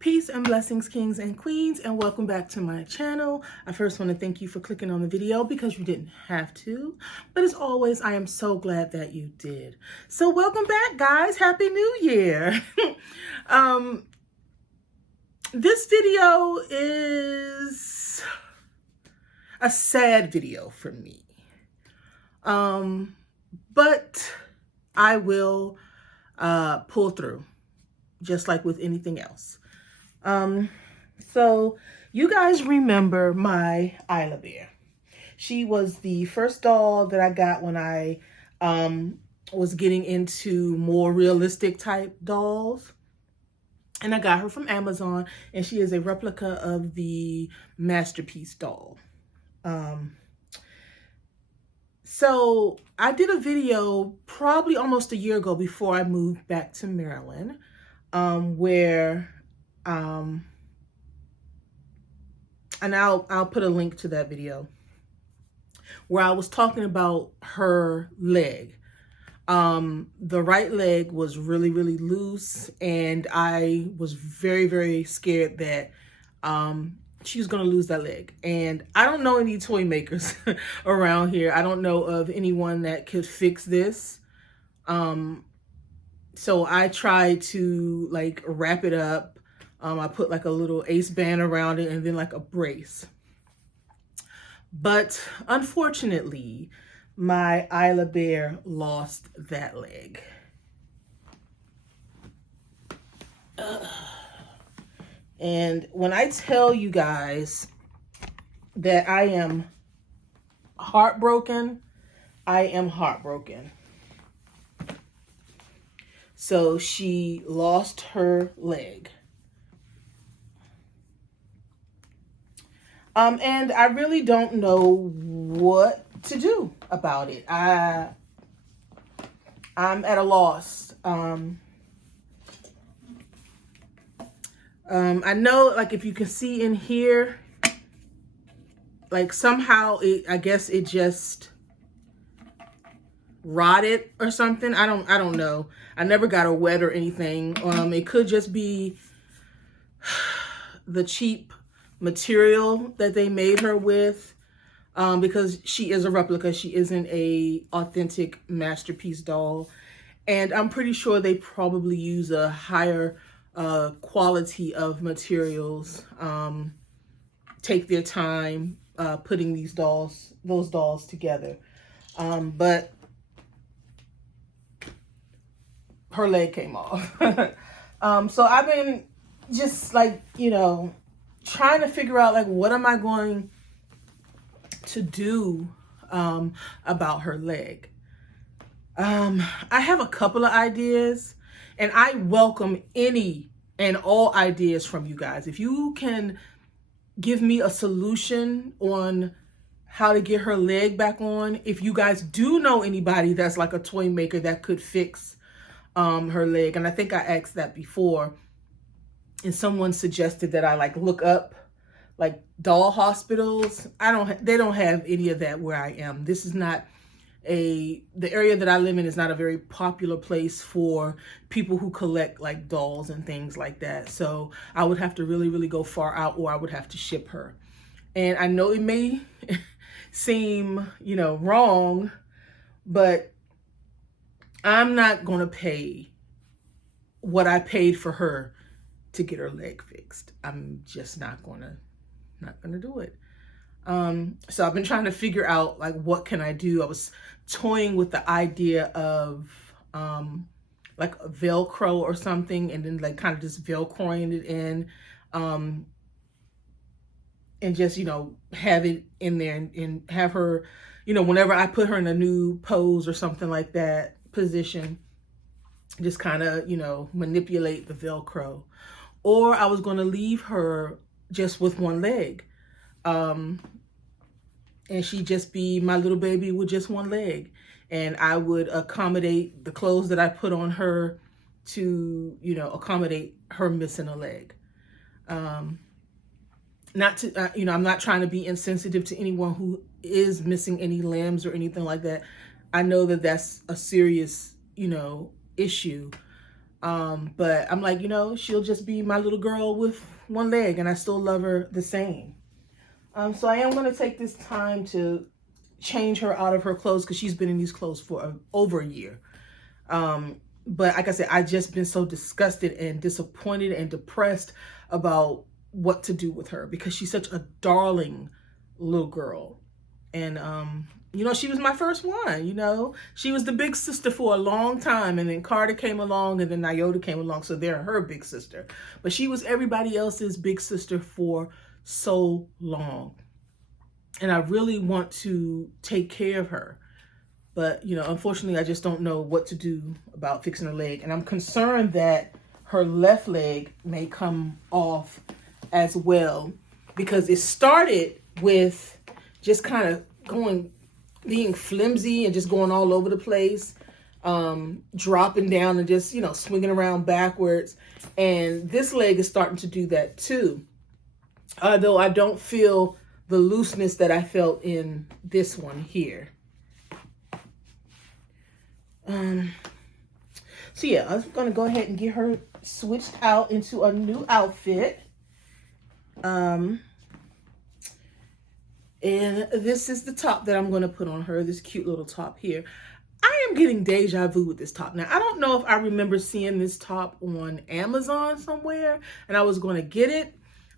Peace and blessings, kings and queens, and welcome back to my channel. I first want to thank you for clicking on the video because you didn't have to, but as always, I am so glad that you did. So welcome back, guys. Happy New Year. This video is a sad video for me, but I will pull through, just like with anything else. So you guys remember my Isla Bear. She was the first doll that I got when I was getting into more realistic type dolls. And I got her from Amazon, and she is a replica of the Masterpiece doll. So I did a video probably almost a year ago before I moved back to Maryland, where and I'll put a link to that video, where I was talking about her leg. The right leg was really loose, and I was very scared that she was gonna lose that leg. And I don't know any toy makers around here. I don't know of anyone that could fix this. So I tried to like wrap it up. I put like a little ace band around it and then like a brace. But unfortunately, my Isla Bear lost that leg. And when I tell you guys that I am heartbroken, I am heartbroken. So she lost her leg. And I really don't know what to do about it. I'm at a loss. I know, like, if you can see in here, like somehow I guess it just rotted or something. I don't know. I never got her wet or anything. It could just be the cheap material that they made her with, because she is a replica. She isn't a authentic Masterpiece doll, and I'm pretty sure they probably use a higher quality of materials, take their time putting those dolls together. But her leg came off. So I've been just like, trying to figure out, like, what am I going to do about her leg. I have a couple of ideas, and I welcome any and all ideas from you guys. If you can give me a solution on how to get her leg back on, if you guys do know anybody that's like a toy maker that could fix her leg, and I think I asked that before, and someone suggested that I like look up like doll hospitals. They don't have any of that where I am. This is not the area that I live in is not a very popular place for people who collect like dolls and things like that. So I would have to really go far out, or I would have to ship her. And I know it may seem, wrong, but I'm not going to pay what I paid for her to get her leg fixed. I'm just not gonna do it. So I've been trying to figure out, like, what can I do? I was toying with the idea of like a Velcro or something, and then like kind of just Velcroing it in, and just, have it in there and have her, whenever I put her in a new pose or something like that position, just kind of, manipulate the Velcro. Or I was going to leave her just with one leg. And she'd just be my little baby with just one leg. And I would accommodate the clothes that I put on her to, accommodate her missing a leg. Not to, I'm not trying to be insensitive to anyone who is missing any limbs or anything like that. I know that that's a serious, issue. But I'm like, she'll just be my little girl with one leg, and I still love her the same. So I am going to take this time to change her out of her clothes, because she's been in these clothes for over a year. But like I said, I just been so disgusted and disappointed and depressed about what to do with her, because she's such a darling little girl. And, she was my first one, she was the big sister for a long time. And then Carter came along, and then Nyota came along. So they're her big sister, but she was everybody else's big sister for so long. And I really want to take care of her. But, unfortunately, I just don't know what to do about fixing her leg. And I'm concerned that her left leg may come off as well, because it started with just kind of being flimsy and just going all over the place, dropping down and just, swinging around backwards. And this leg is starting to do that too. Although I don't feel the looseness that I felt in this one here. So yeah, I was going to go ahead and get her switched out into a new outfit. And this is the top that I'm going to put on her, this cute little top here. I am getting deja vu with this top. Now, I don't know if I remember seeing this top on Amazon somewhere, and I was going to get it.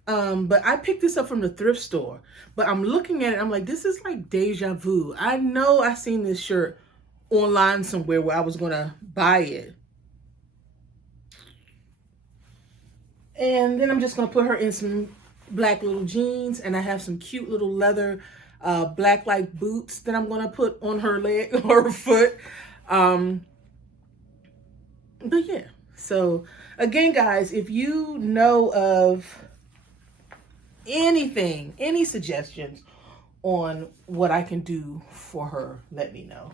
But I picked this up from the thrift store. But I'm looking at it, I'm like, this is like deja vu. I know I seen this shirt online somewhere where I was going to buy it. And then I'm just going to put her in some black little jeans, and I have some cute little leather black like boots that I'm going to put on her leg or her foot. But yeah, so again, guys, if you know of anything, any suggestions on what I can do for her, let me know.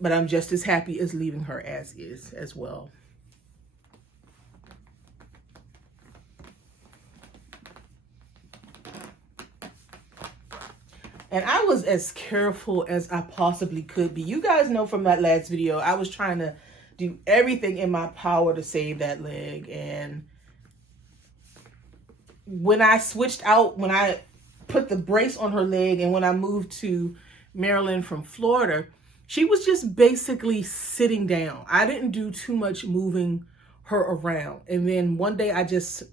But I'm just as happy as leaving her as is as well. And I was as careful as I possibly could be. You guys know from that last video, I was trying to do everything in my power to save that leg. And when I switched out, when I put the brace on her leg, and when I moved to Maryland from Florida, she was just basically sitting down. I didn't do too much moving her around. And then one day I just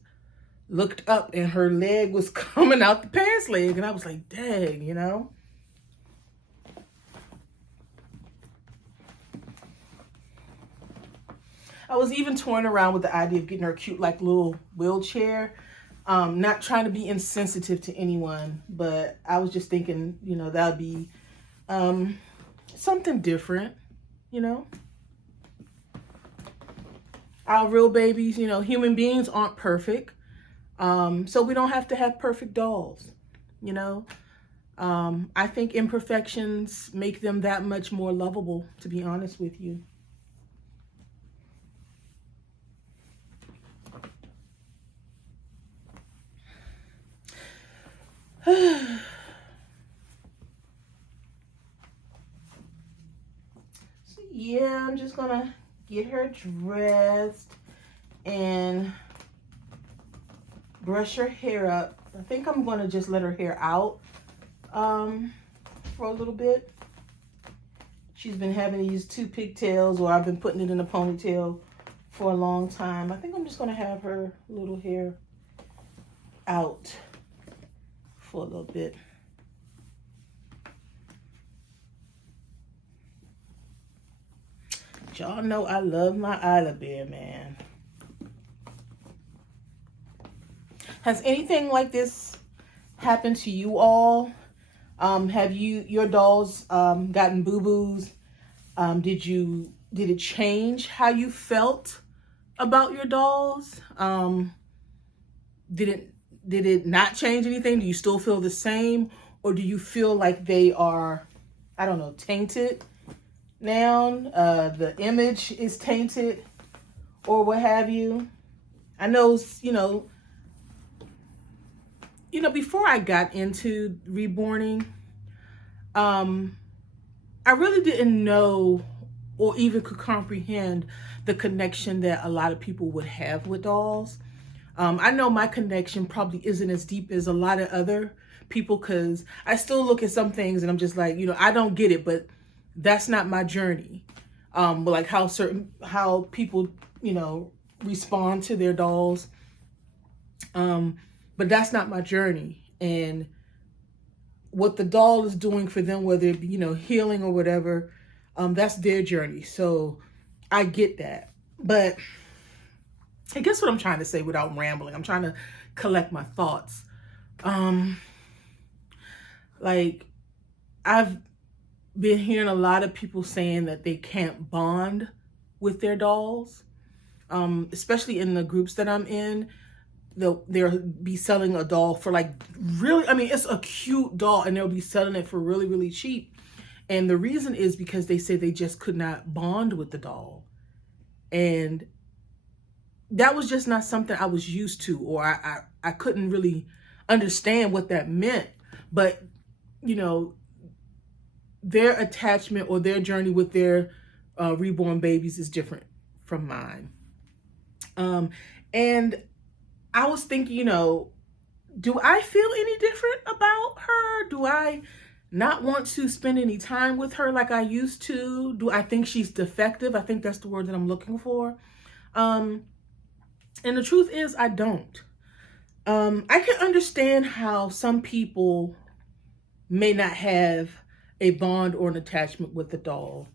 looked up and her leg was coming out the pants leg. And I was like, dang, I was even toying around with the idea of getting her a cute, like, little wheelchair. Not trying to be insensitive to anyone, but I was just thinking, that would be something different, Our real babies, human beings aren't perfect. So we don't have to have perfect dolls, I think imperfections make them that much more lovable, to be honest with you. So yeah, I'm just gonna get her dressed and brush her hair up. I think I'm gonna just let her hair out for a little bit. She's been having these two pigtails, or I've been putting it in a ponytail for a long time. I think I'm just gonna have her little hair out for a little bit. Y'all know I love my Isla Bear, man. Has anything like this happened to you all? Have your dolls gotten boo-boos? Did it change how you felt about your dolls? Did it not change anything? Do you still feel the same? Or do you feel like they are, I don't know, tainted now? The image is tainted or what have you? I know, before I got into reborning, I really didn't know or even could comprehend the connection that a lot of people would have with dolls. I know my connection probably isn't as deep as a lot of other people, because I still look at some things and I'm just like, I don't get it, but that's not my journey. But like how people, respond to their dolls. But that's not my journey. And what the doll is doing for them, whether it be, healing or whatever, that's their journey. So I get that. But I guess what I'm trying to say without rambling, I'm trying to collect my thoughts. Like, I've been hearing a lot of people saying that they can't bond with their dolls, especially in the groups that I'm in. They'll be selling a doll for like really, it's a cute doll and they'll be selling it for really, really cheap. And the reason is because they say they just could not bond with the doll. And that was just not something I was used to, or I couldn't really understand what that meant. But, their attachment or their journey with their reborn babies is different from mine. And I was thinking, do I feel any different about her? Do I not want to spend any time with her like I used to? Do I think she's defective? I think that's the word that I'm looking for. And the truth is, I don't. I can understand how some people may not have a bond or an attachment with the doll.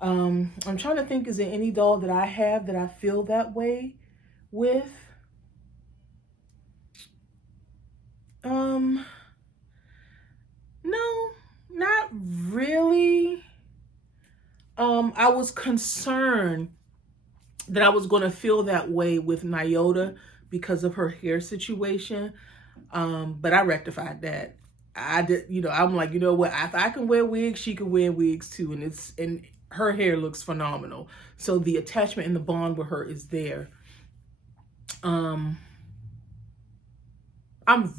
I'm trying to think, is there any doll that I have that I feel that way with? No, not really. I was concerned that I was going to feel that way with Nyota because of her hair situation. But I rectified that. I did, I'm like, what? If I can wear wigs, she can wear wigs too. And her hair looks phenomenal. So the attachment and the bond with her is there. I'm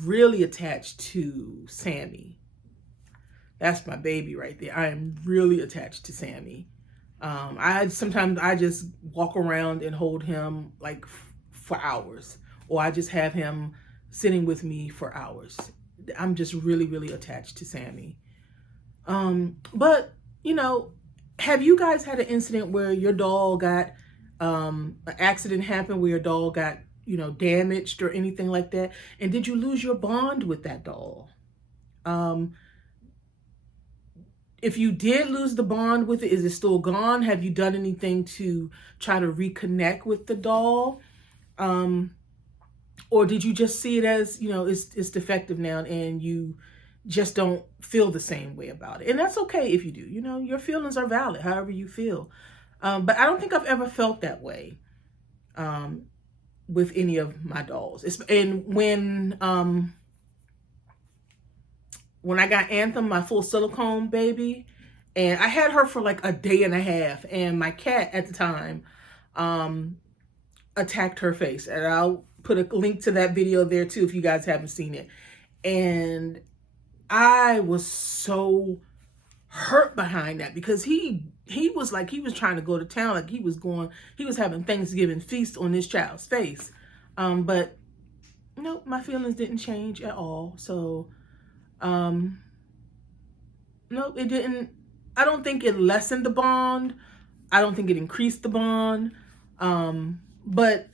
really attached to Sammy. That's my baby right there. I am really attached to Sammy. Sometimes I just walk around and hold him like for hours, or I just have him sitting with me for hours. I'm just really, really attached to Sammy. But have you guys had an incident where your doll got, an accident happened where your doll got, damaged or anything like that? And did you lose your bond with that doll? If you did lose the bond with it, is it still gone? Have you done anything to try to reconnect with the doll? Or did you just see it as, it's defective now and you just don't feel the same way about it? And that's okay if you do. Your feelings are valid, however you feel. But I don't think I've ever felt that way with any of my dolls. And when I got Anthem, my full silicone baby, and I had her for like a day and a half, and my cat at the time attacked her face. And I'll put a link to that video there too if you guys haven't seen it. And I was so hurt behind that, because he was trying to go to town, like he was having Thanksgiving feast on this child's face. But nope, my feelings didn't change at all. So no, it didn't. I don't think it lessened the bond. I don't think it increased the bond. But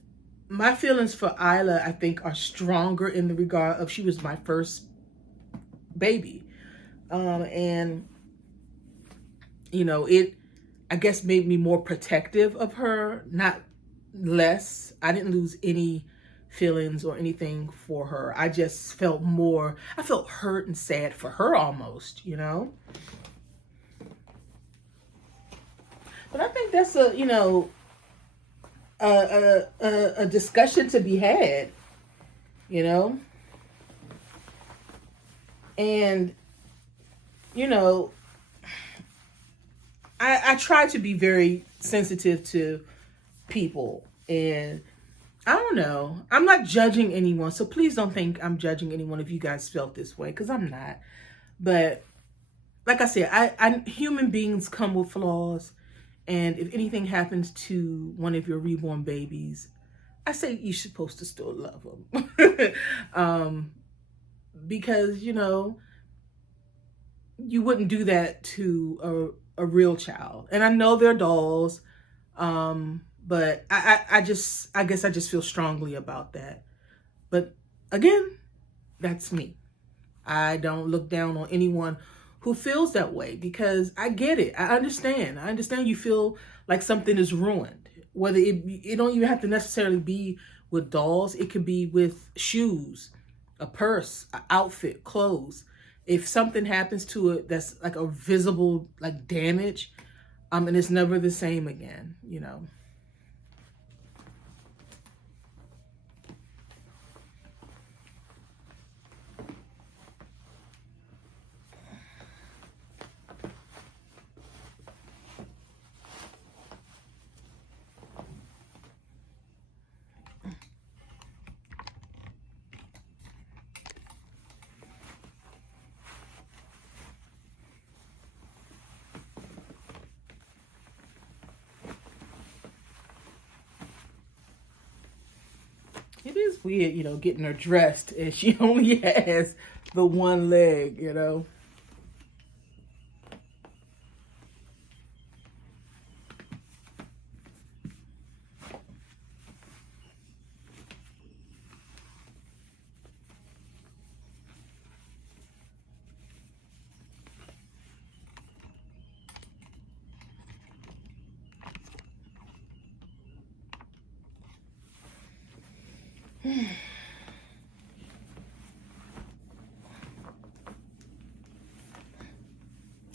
my feelings for Isla, I think, are stronger in the regard of she was my first baby. And, it, I guess, made me more protective of her, not less. I didn't lose any feelings or anything for her. I just felt hurt and sad for her almost, But I think that's a discussion to be had, and I try to be very sensitive to people, and I don't know, I'm not judging anyone, so please don't think I'm judging anyone if you guys felt this way, because I'm not. But like I said, I human beings come with flaws, And if anything happens to one of your reborn babies, I say you're supposed to still love them. Because, you know, you wouldn't do that to a real child. And I know they're dolls, but I guess I just feel strongly about that. But again, that's me. I don't look down on anyone who feels that way, because I get it. I understand. I understand you feel like something is ruined. Whether it don't even have to necessarily be with dolls. It could be with shoes, a purse, an outfit, clothes. If something happens to it that's like a visible like damage, and it's never the same again, you know. It is weird, you know, getting her dressed and she only has the one leg, you know.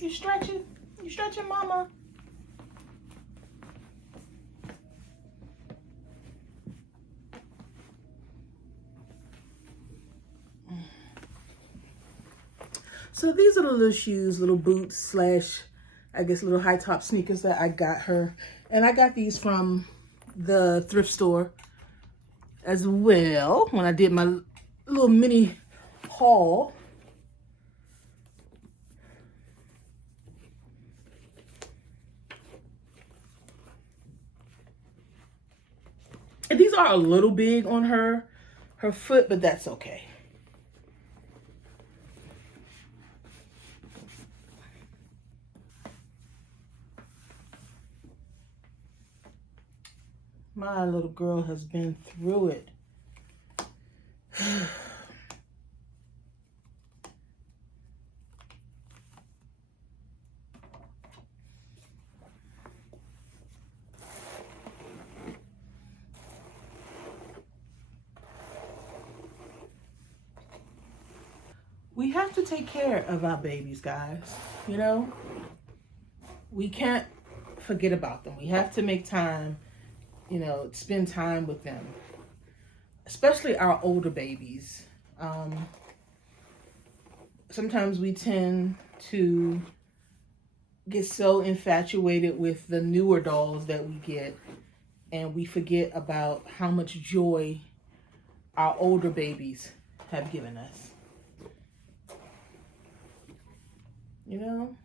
You stretching? You stretching, mama? So these are the little shoes, little boots slash, I guess, little high top sneakers that I got her. And I got these from the thrift store as well when I did my little mini haul. And these are a little big on her foot, but that's okay. My little girl has been through it. We have to take care of our babies, guys. You know, we can't forget about them. We have to make time, you know, spend time with them, especially our older babies. Sometimes we tend to get so infatuated with the newer dolls that we get, and we forget about how much joy our older babies have given us. You know,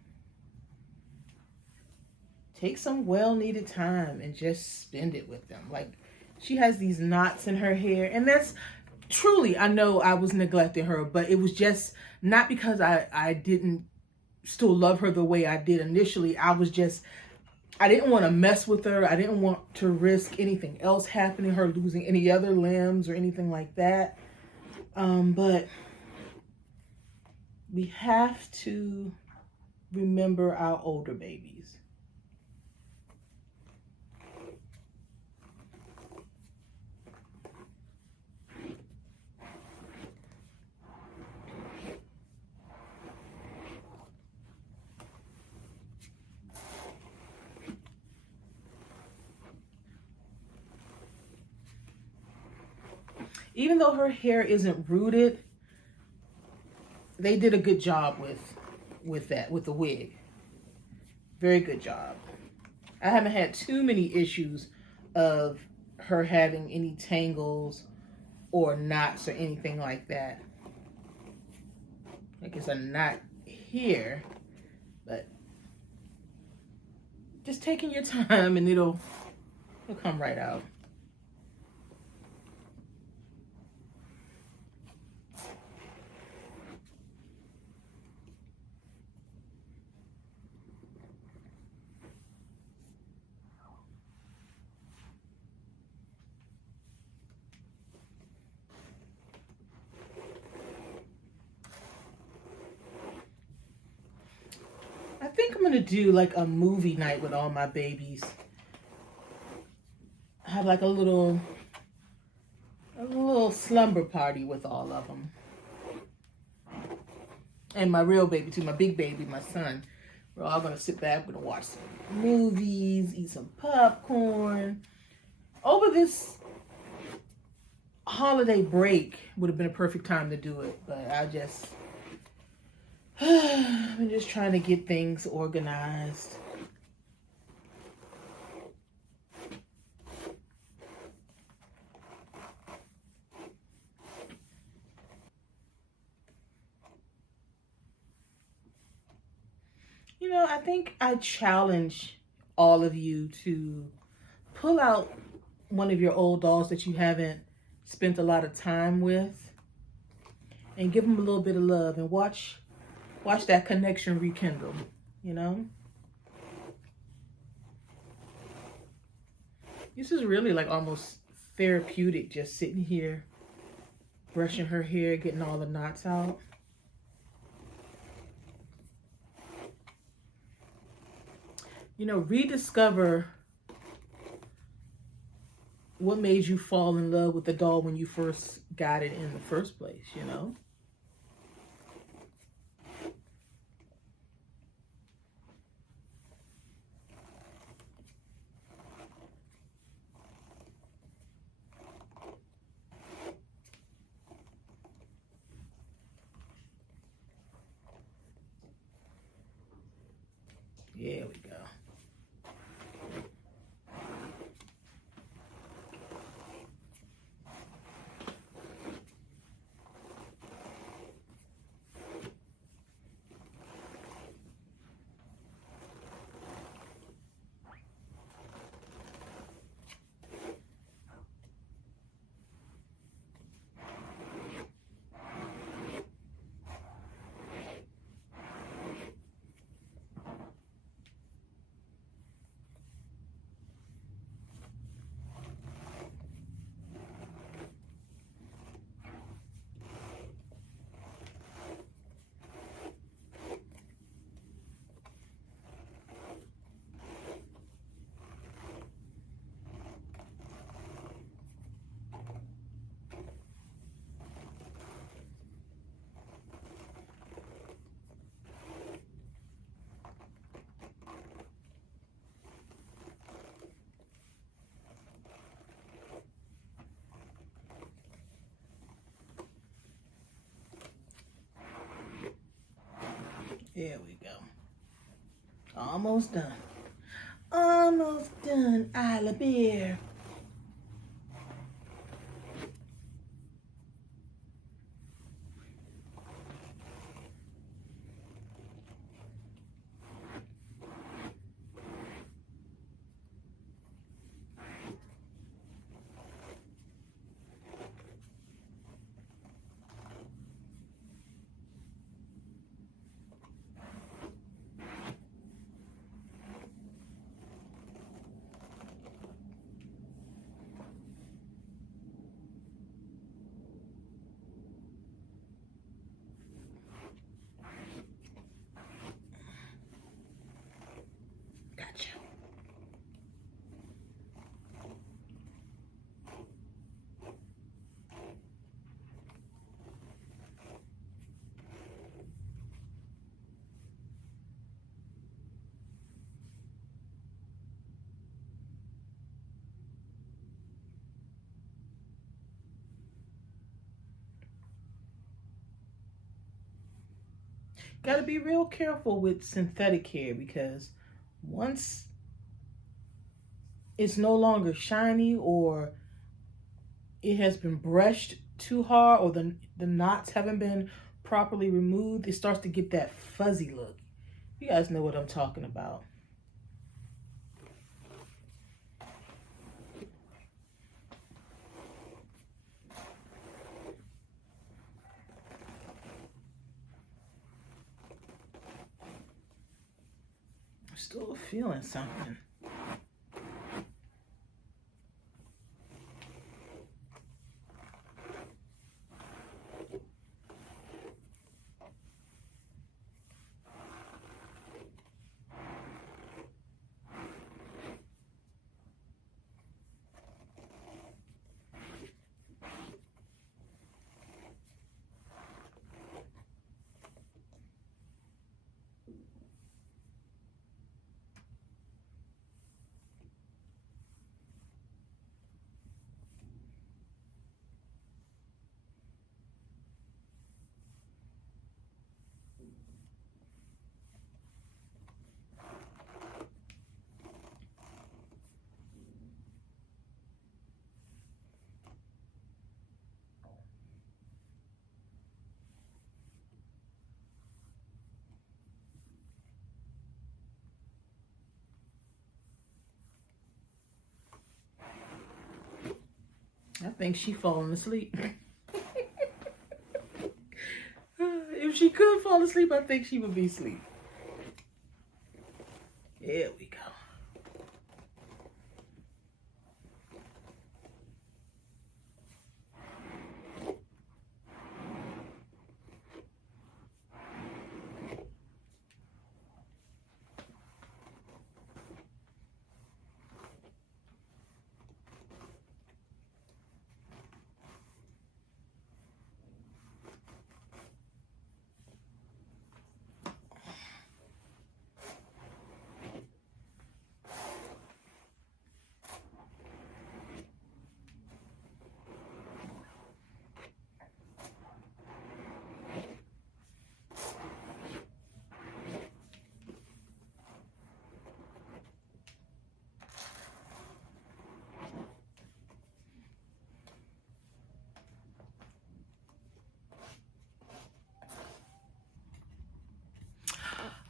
take some well-needed time and just spend it with them. Like, she has these knots in her hair, and that's truly, I know I was neglecting her, but it was just not because I didn't still love her the way I did initially. I didn't want to mess with her. I didn't want to risk anything else happening, her losing any other limbs or anything like that. But we have to remember our older babies. Even though her hair isn't rooted, they did a good job with the wig. Very good job. I haven't had too many issues of her having any tangles or knots or anything like that. I guess a knot here, but just taking your time, and it'll come right out. I think I'm gonna do like a movie night with all my babies. Have like a little slumber party with all of them. And my real baby too, my big baby, my son. We're all gonna sit back, we're gonna watch some movies, eat some popcorn. Over this holiday break would have been a perfect time to do it, but I'm just trying to get things organized. You know, I think I challenge all of you to pull out one of your old dolls that you haven't spent a lot of time with and give them a little bit of love and watch that connection rekindle, you know? This is really like almost therapeutic, just sitting here, brushing her hair, getting all the knots out. You know, rediscover what made you fall in love with the doll when you first got it in the first place, you know? There we go. There we go. Almost done. Almost done, Isla Bear. Gotcha. Got to be real careful with synthetic hair because once it's no longer shiny or it has been brushed too hard or the knots haven't been properly removed, it starts to get that fuzzy look. You guys know what I'm talking about. Still feeling something. I think she's falling asleep. If she could fall asleep, I think she would be asleep. There we go.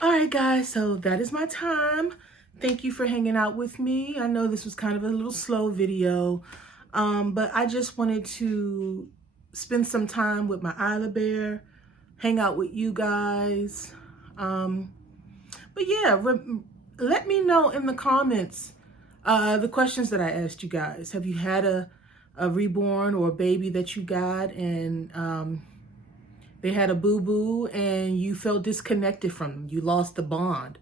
All right, guys, so that is my time. Thank you for hanging out with me. I know this was kind of a little slow video, but I just wanted to spend some time with my Isla Bear, hang out with you guys. But yeah, let me know in the comments the questions that I asked you guys. Have you had a reborn or a baby that you got and they had a boo-boo and you felt disconnected from them? You lost the bond.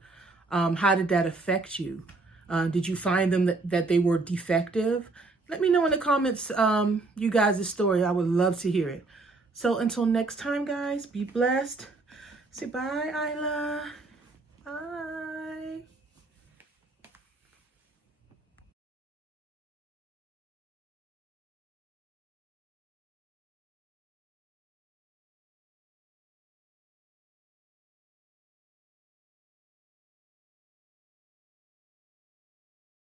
How did that affect you? Did you find them that they were defective? Let me know in the comments you guys' story. I would love to hear it. So until next time, guys, be blessed. Say bye, Isla. Bye.